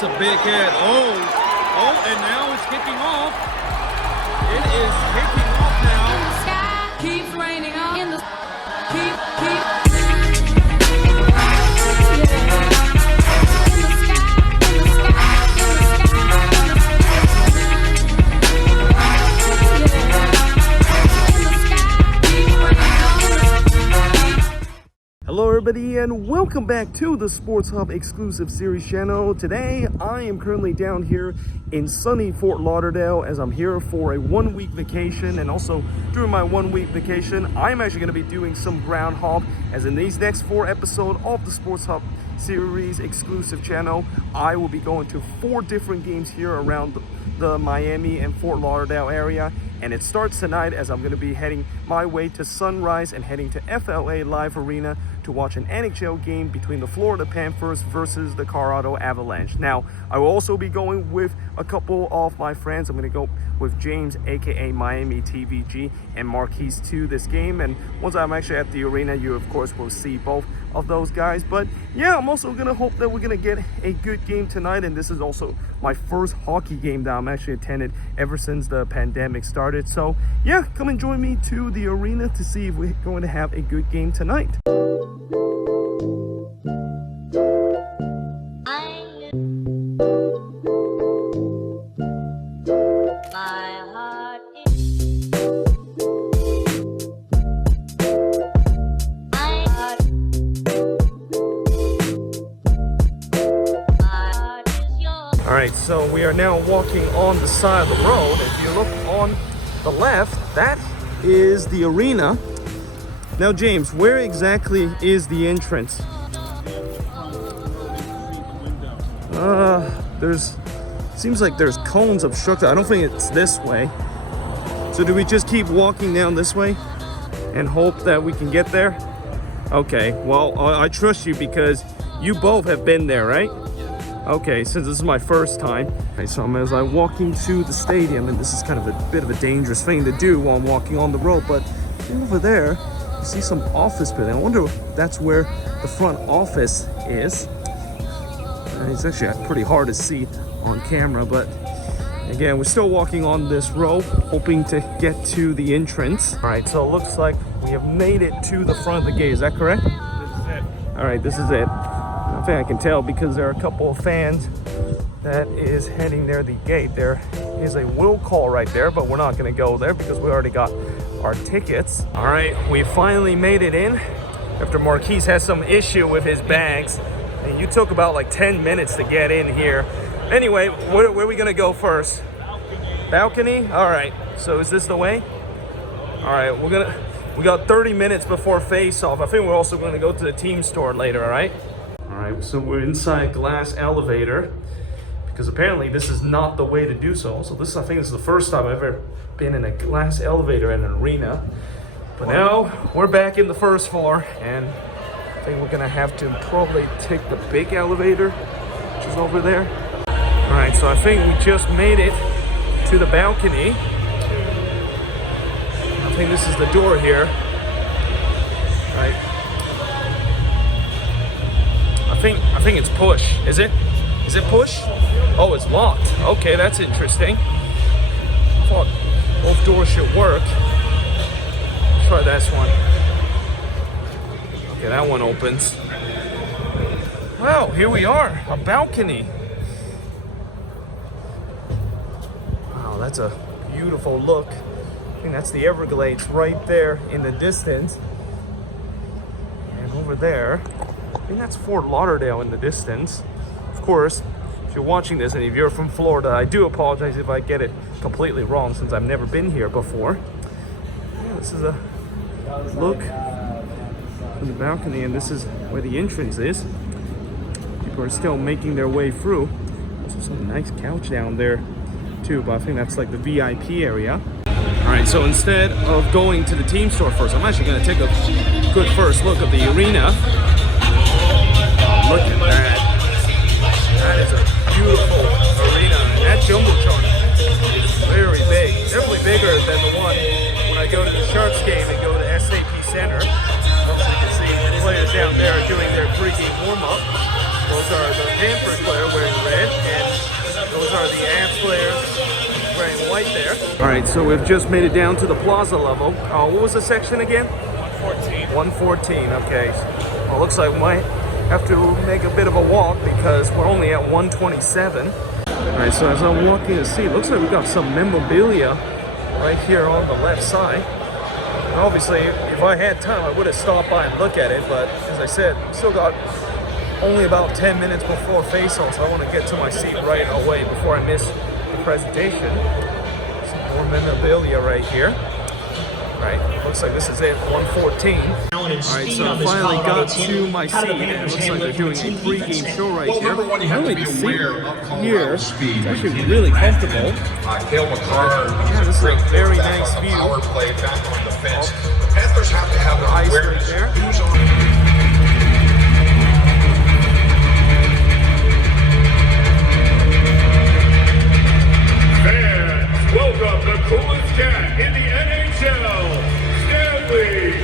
that's a big hit. Oh, and now it's kicking off. It is kicking off now. The sky keeps raining on in the keep. Hello everybody and welcome back to the Sporthop exclusive series channel. Today I am currently down here in sunny Fort Lauderdale as I'm here for a 1-week vacation, and also during my 1-week vacation I'm actually going to be doing some groundhog, as in these next 4 episodes of the Sporthop series exclusive channel I will be going to 4 different games here around the Miami and Fort Lauderdale area. And it starts tonight as I'm going to be heading my way to Sunrise and heading to FLA Live Arena to watch an NHL game between the Florida Panthers versus the Colorado Avalenche. Now, I will also be going with a couple of my friends. I'm going to go with James, aka MiamiTVG, and Marquees to this game. And once I'm actually at the arena, you of course will see both of those guys. But yeah, I'm also going to hope that we're going to get a good game tonight. And this is also my first hockey game that I'm actually attended ever since the pandemic started. So yeah, come and join me to the arena to see if we're going to have a good game tonight. Alright, so we are now walking on the side of the road. If you look on the left, that is the arena. Now James, where exactly is the entrance? Seems like there's cones obstructed. I don't think it's this way. So do we just keep walking down this way and hope that we can get there? Okay, well, I trust you because you both have been there, right? Okay, since this is my first time. Okay, so I'm as I'm walking to the stadium, and this is kind of a bit of a dangerous thing to do while I'm walking on the road, but over there, you see some office building. I wonder if that's where the front office is. It's actually pretty hard to see on camera, but again, we're still walking on this road, hoping to get to the entrance. All right, so it looks like we have made it to the front of the gate. Is that correct? This is it. All right, this is it. I think I can tell because there are a couple of fans that is heading near the gate. There is a will call right there, but we're not going to go there because we already got our tickets. All right, we finally made it in after Marquees has some issue with his bags. And you took about like 10 minutes to get in here. Anyway, where are we going to go first? Balcony? All right, so is this the way? All right, we got 30 minutes before face-off. I think we're also going to go to the team store later, all right? All right, so we're inside glass elevator because apparently this is not the way to do so. So I think this is the first time I've ever been in a glass elevator in an arena. But now we're back in the first floor, and I think we're gonna have to probably take the big elevator, which is over there. All right, so I think we just made it to the balcony. I think this is the door here. All right. I think it's push. Is it? Is it push? Oh, it's locked. Okay, that's interesting. I thought both doors should work. Let's try this one. Okay, that one opens. Well, here we are, a balcony. Wow, that's a beautiful look. I think that's the Everglades right there in the distance. And over there, I think that's Fort Lauderdale in the distance. Of course, if you're watching this and if you're from Florida, I do apologize if I get it completely wrong since I've never been here before. Yeah, this is a look from the balcony, and this is where the entrance is. People are still making their way through. There's some nice couch down there too, but I think that's like the VIP area. All right, so instead of going to the team store first, I'm actually going to take a good first look of the arena. Look at that. That is a beautiful arena. And that jumbotron is very big. Definitely bigger than the one when I go to the Sharks game and go to SAP Center. Also, you can see the players down there doing their pregame warm-up. Those are the Panthers player wearing red. bit, and those are the Avs players wearing white there. All right, so we've just made it down to the plaza level. What was the section again? 114. 114, okay. Well, looks like we might have to make a bit of a walk because we're only at 127. All right, so as I'm walking to see, it looks like we got some memorabilia right here on the left side. And obviously, if I had time, I would have stopped by and looked at it, but as I said, still got only about 10 minutes before face-on, so I want to get to my seat right away before I miss the presentation. Some more memorabilia right here. Right, looks like this is it, 114. Alright, so I finally got to my seat, and it looks like they're doing a pre-game show right here. By the way, the seat Here, it's actually really comfortable. Yeah, this is a very nice view. Power play back on the fence. The Panthers have to have The ice right there. who's on. Welcome the coolest cat in the NHL, Stanley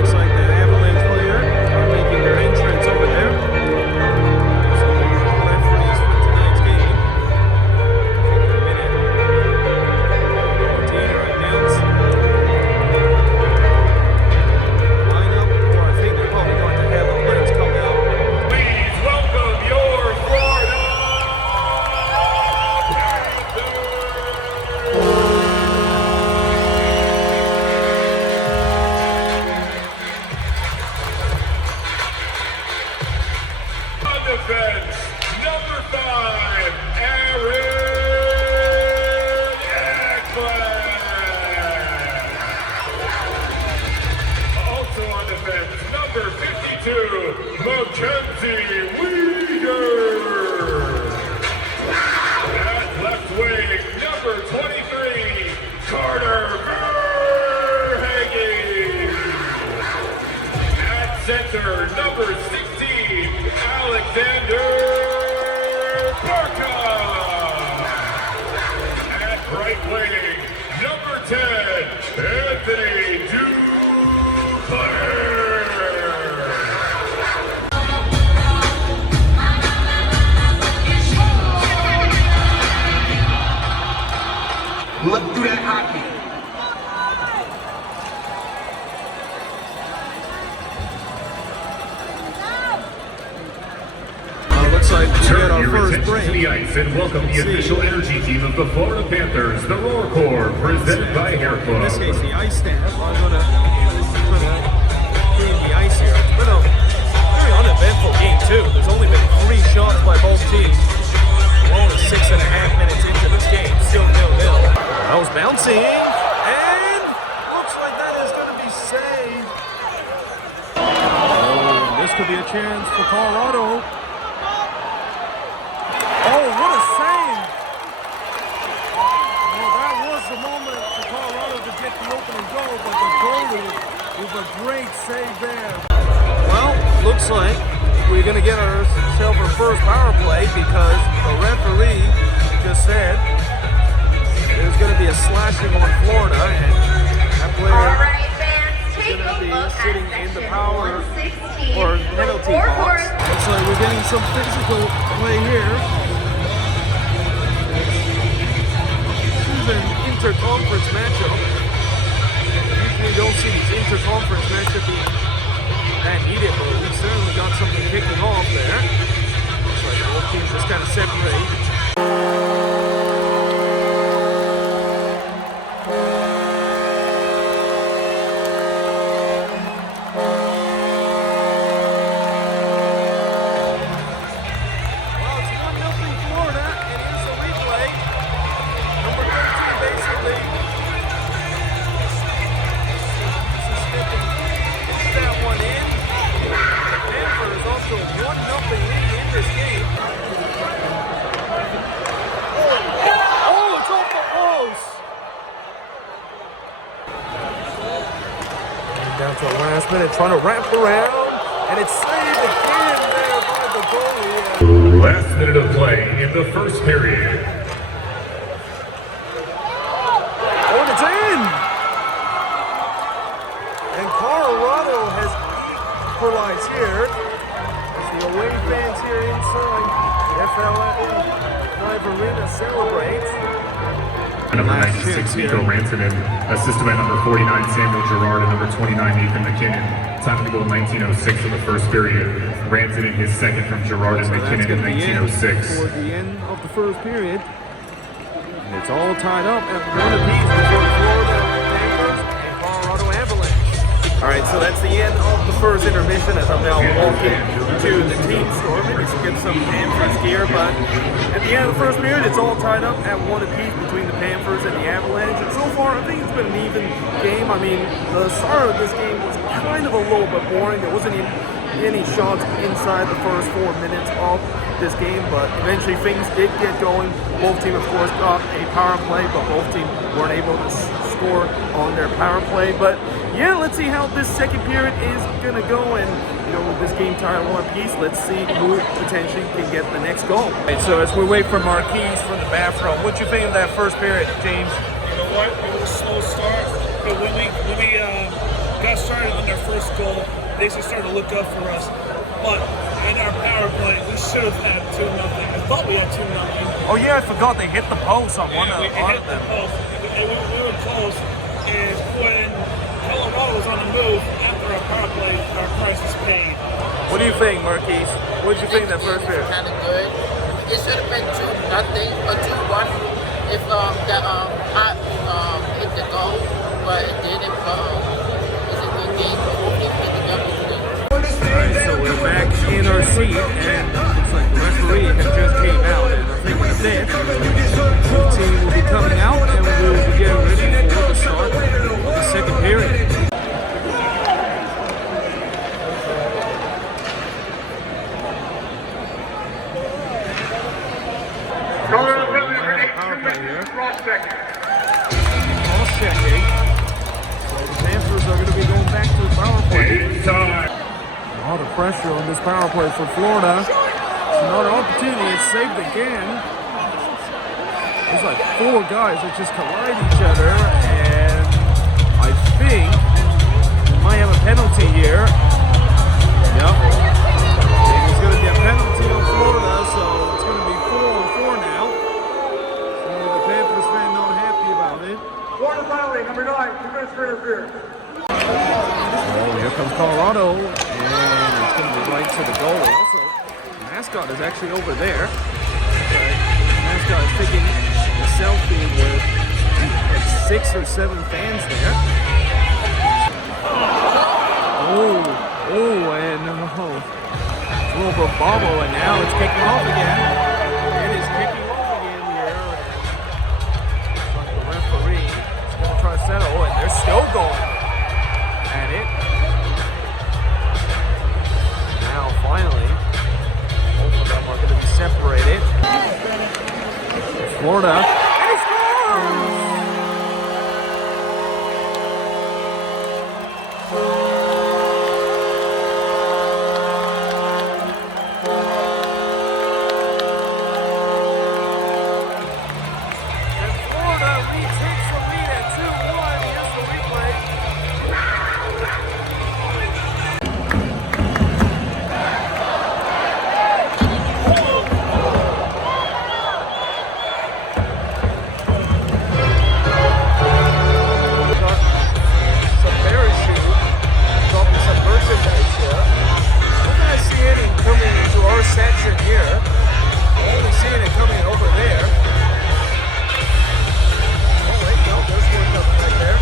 Looks like the Avalanche player are making their entrance over there. So the referees for tonight's game. Taking a minute. Line up, or I think they're probably going to have the players come out. Please welcome your Florida on defense, number 5, Aaron Eckler. Also on defense, number 52, Mackenzie Weegar. At left wing, number 23, Carter Verhaeghe. At center, number 16, Alexander Barkov. At right wing, number 10, Anthony Duclair. Let's do that hockey. Looks like we had Turn our your first attention to the break. ice and welcome the official energy team of the Florida Panthers, the Roar Corps, presented by Hair In Club. this case, the ice stand. I'm gonna clean the ice here. It's been a very uneventful game too. There's only been 3 shots by both teams. We're only 6.5 minutes into this game, still 0-0. That was bouncing, and looks like that is going to be saved. Oh, this could be a chance for Colorado. Oh, what a save! Well, that was the moment for Colorado to get the opening goal, but the goalie with a great save there. Well, looks like we're going to get ourselves our first power play because the referee just said there's going to be a slashing on Florida, and that player is going to be sitting in the power or penalty box. Looks like we're getting some physical play here. This is an interconference matchup. Usually you don't see these interconference matchups being that heated, but we certainly got something kicking off there. Looks like both teams just kind of separate. Down to the last minute, trying to wrap around, and it's saved again there by the goalie. Last minute of play in the first period. Oh, it's in! And Colorado has equalized here. As the away fans here inside the FLA Live Arena celebrate. Number 96, Nico Rantanen, assisted by number 49, Samuel Girard, and number 29, Nathan McKinnon. Time to go 1906 in the first period. Rantanen his second from Girard and McKinnon in 1906. Toward the end of the first period. And it's all tied up at one apiece between Florida Panthers and Colorado Avalanche. All right, so that's the end of the first intermission as I'm now walking to the team store. Maybe to get some Panthers gear, but at the end of the first period, it's all tied up at one apiece between the Panthers and the Avalanche. And so far, I think it's been an even game. I mean, the start of this game was kind of a little bit boring. There wasn't any shots inside the first 4 minutes of this game, but eventually things did get going. Both teams, of course, got a power play, but both teams weren't able to score on their power play. But yeah, let's see how this second period is gonna go, and you know, with this game tied one piece, let's see who potentially can get the next goal. Right, so as we wait for Marquees from the bathroom, what you think of that first period, James? You know what? It was a slow start, but when we got started on their first goal, they just started to look up for us. But in our power play, we should have had 2-0. I thought we had 2-0. Oh yeah, I forgot they hit the post on one of them. We hit the post, and we were close. And when Colorado was on the move after our power play, our price was paid. What do you think, Marquees? What did you think of that first period? Kind of good. It should have been 2-0 or 2-1 if that hot hit the goal, but it didn't. It's a good game. Hopefully, we get the double today. Alright, so we're back in our seat, and looks like the referee has just came out, and I think in a bit, the team will be coming out, and we will be getting ready for the start of the second period. Power play here. Cross-checking. So the Panthers are going to be going back to the power play. A lot of pressure on this power play for Florida. It's another opportunity. It's saved again. There's like 4 guys that just collide each other, and I think we might have a penalty here. Yep. There's going to be a penalty on Florida, so it's going to be 4-on-4 now. So the Panthers fan not happy about it. Florida penalty, number 9, 2 minutes for interference. Oh, here comes Colorado, and it's going to be right to the goalie. Also, the mascot is actually over there. The mascot is taking a selfie with like 6 or 7 fans there. And it's a little bit bobble, and now it's kicking off again. It is kicking off again here. Like the referee is going to try to settle, and they're still going at it. Now finally, both of them are going to be separated. Florida. And he scores! And Florida retakes the lead at 2-1. Here's the replay. Section here. Only seeing it coming over there. Oh wait, no, there's one coming right there.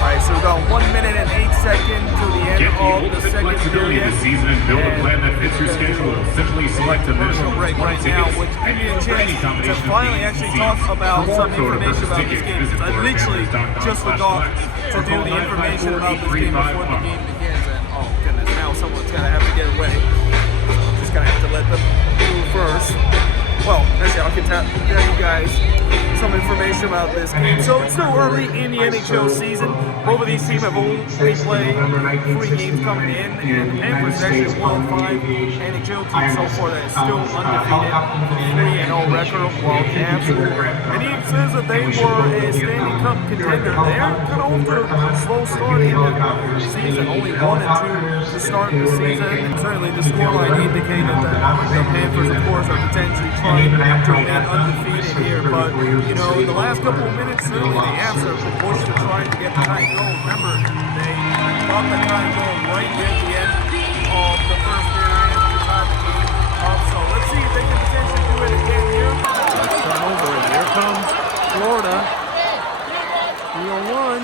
Alright, so we've got 1 minute and 8 seconds to the end Get the of the ultimate second flexibility period. this season and build a plan that fits your schedule. Simply select a minimum Break of 20 right now, tickets which gives me a and any chance to combination of finally days and actually seats. talk about For some more information photo about this versus game, tickets, because I visit literally FloridaPanthers.com just forgot to do the information about this game before the game begins, and oh goodness, now someone's gonna have to get away. Just gonna have to let them do first. Well, actually, I can tell you guys some information about this game. So it's still early in the NHL season. Both of these teams have only played 3 games coming in, and the Panthers actually won 5 NHL teams so far that is still undefeated, 3-0 record, while the Avs, and he says that they were a Stanley Cup contender. They're kind of off to a slow start in the season, only 1-2 to start the season, and certainly the scoreline indicated that the Panthers, of course, are potentially trying to remain undefeated here, but, you know, in the last couple of minutes, certainly the Avs have been pushed to try to get the tying goal. Remember, they got the tying goal right at the end of the first period to tie the game up, so let's see if they can potentially do it again here. Let's turn over, and here comes Florida. 3-on-1.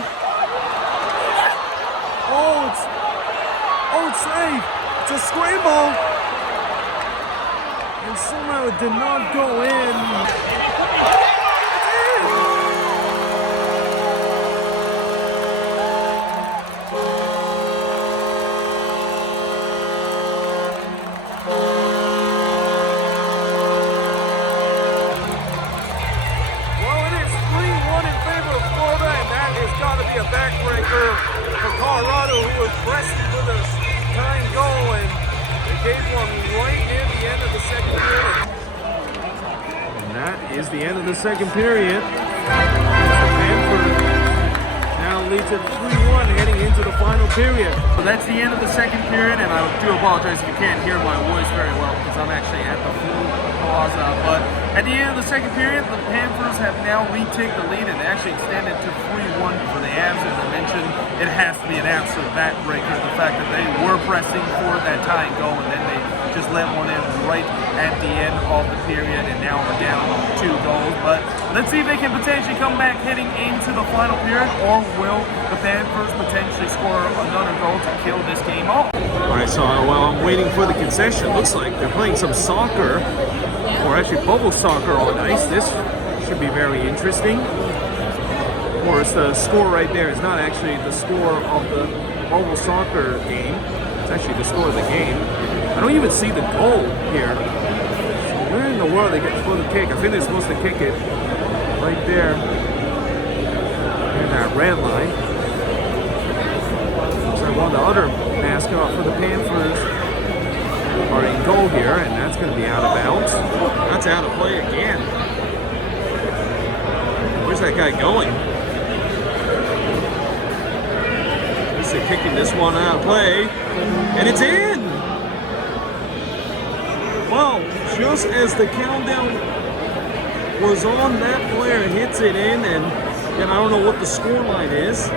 Oh, it's safe. It's a scramble. And somehow it did not go in. A backbreaker for Colorado, who was pressing for the tying goal, and they gave one right near the end of the second period. And that is the end of the second period. Panthers now leads at 3-1 heading into the final period. So that's the end of the second period, and I do apologize if you can't hear my voice very well because I'm actually at the Food Plaza. But at the end of the second period, the Panthers have now retaken the lead and actually extended to 3-1 for the Avs. As I mentioned, it has to be an absolute backbreaker, the fact that they were pressing for that tying goal and then they just let one in right at the end of the period, and now we're down 2 goals. But let's see if they can potentially come back heading into the final period, or will the Panthers potentially score another goal to kill this game off? Alright, so while I'm waiting for the concession, looks like they're playing some soccer, or actually bubble soccer on ice. This should be very interesting. Of course, the score right there is not actually the score of the bubble soccer game. It's actually the score of the game. I don't even see the goal here. So where in the world are they supposed to kick? I think they're supposed to kick it right there in that red line. Looks like one of the other mascot for the Panthers are in goal here, and that's going to be out of bounds. That's out of play again. Where's that guy going? They're kicking this one out of play, and it's in! Wow, just as the countdown was on, that player hits it in, and I don't know what the score line is. I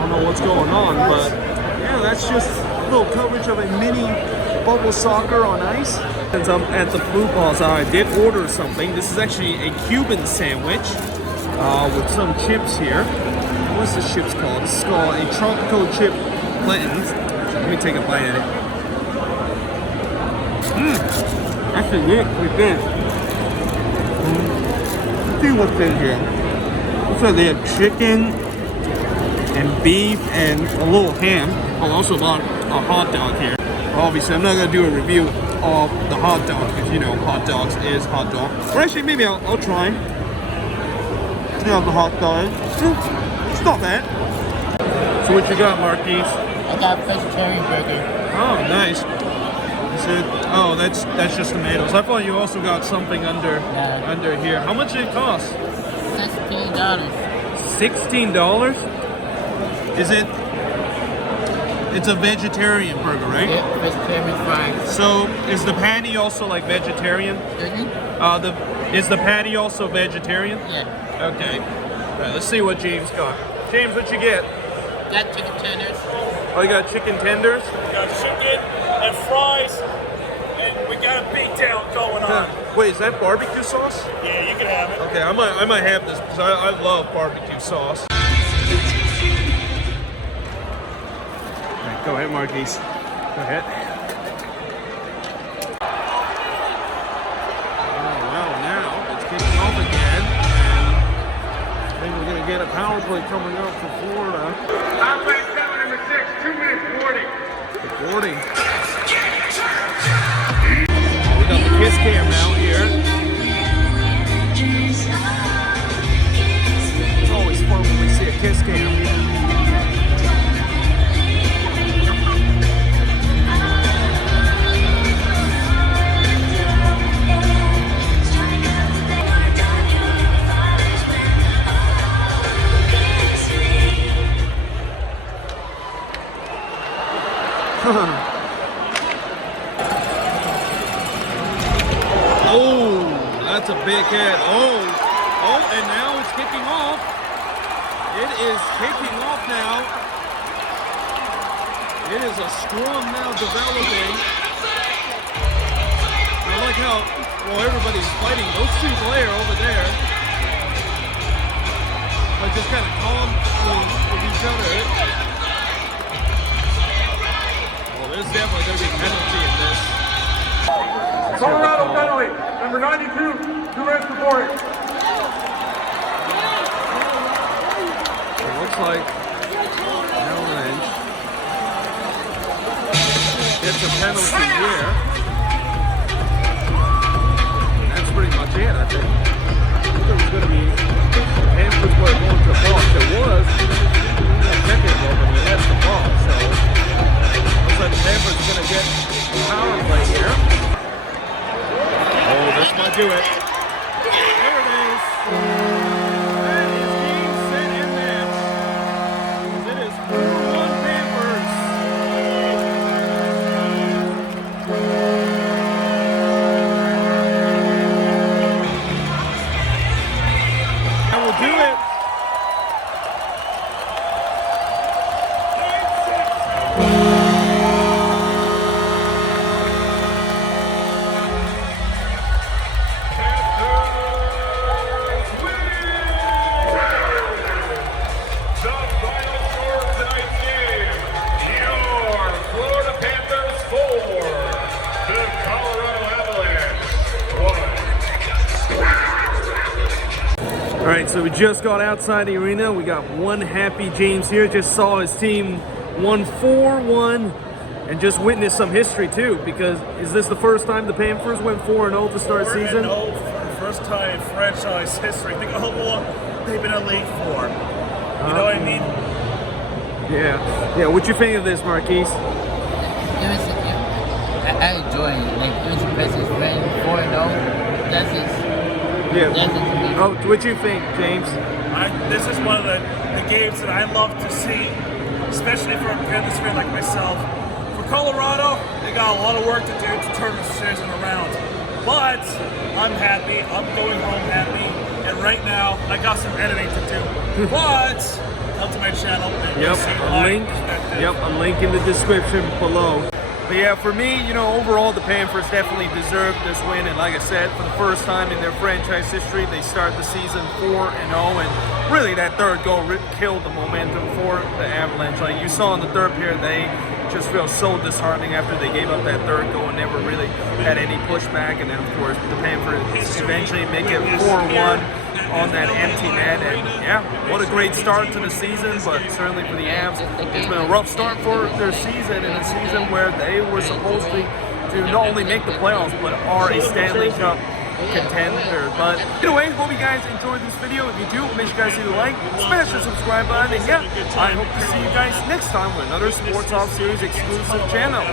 don't know what's going on, but yeah, that's just a little coverage of a mini bubble soccer on ice. Since I'm at the Food Plaza, I did order something. This is actually a Cuban sandwich with some chips here. What's the chips called? This is called a tropical chip Clinton's. Let me take a bite at it. Actually, really good. Let's see what's in here. So they have chicken and beef and a little ham. I also bought a hot dog here. Obviously, I'm not going to do a review of the hot dog because, you know, hot dogs is hot dog. Or actually, maybe I'll try. Yeah, the hot dog. It's not bad. So what you got, Marquees? I got vegetarian burger. Oh, nice. Is it? Oh, that's just tomatoes. I thought you also got something under here. How much did it cost? $16. $16? Is it? It's a vegetarian burger, right? Yeah, vegetarian fries. So is the patty also like vegetarian? Is the patty also vegetarian? Yeah. Okay. All right, let's see what James got. James, what you get? Got chicken tenders. Oh, you got chicken tenders? We got chicken and fries, and we got a big tail going on. Wait, is that barbecue sauce? Yeah, you can have it. Okay, I might have this because I love barbecue sauce. Go ahead, Marquees. Go ahead. Oh, well, now it's kicking off again. And I think we're going to get a power play coming up for Florida. I'm playing 7-6, 2 minutes 40. 40. We got the kiss cam out here. Oh, that's a big hit. Oh, and now it's kicking off. It is kicking off now. It is a scrum now developing. I like how, well, everybody's fighting. Those two player over there are just kind of calm with each other. Well, there's definitely going to be a penalty in this. Colorado penalty, number 92, 2 minutes before it. It looks like Avalenche gets a penalty here. And that's pretty much it, I think. I think there was going to be Panthers were going to the box. There was a second ago, but he left the ball. So looks like the Panthers are going to get a power play here. Oh, this might do it. There it is. That is game, set, and match. It is 4-1 Panthers. That will do it. The final score of tonight's game, your Florida Panthers 4, the Colorado Avalanche 1. All right, so we just got outside the arena. We got one happy James here. Just saw his team won 4-1 and just witnessed some history too, because is this the first time the Panthers went 4-0 to start season? 4-0 for the first time in franchise history. Think of how long they've been elite for. You know what I mean? Yeah. What you think of this, Marquees? I enjoy it. Like, it was impressive. When 4-0, that's it. Yeah. That's it to me. Oh, what you think, James? This is one of the games that I love to see, especially for a Panthers fan like myself. For Colorado, they got a lot of work to do to turn the season around. But I'm happy. I'm going home happy. And right now, I got some editing to do. But come to my channel. And you'll see A link in the description below. But yeah, for me, overall, the Panthers definitely deserved this win. And like I said, for the first time in their franchise history, they start the season 4-0. And really, that third goal killed the momentum for the Avalanche. Like you saw in the third period, they just feel so disheartening after they gave up that third goal and never really had any pushback. And then, of course, the Panthers eventually make it 4-1 on that empty net. And yeah, what a great start to the season. But certainly for the Avs, it's been a rough start for their season, in a season where they were supposed to not only make the playoffs, but are a Stanley Cup contender. But anyway, hope you guys enjoyed this video. If you do, make sure you guys hit the like, smash the subscribe button, and yeah, I hope to see you guys next time with another Sports Off Series exclusive channel.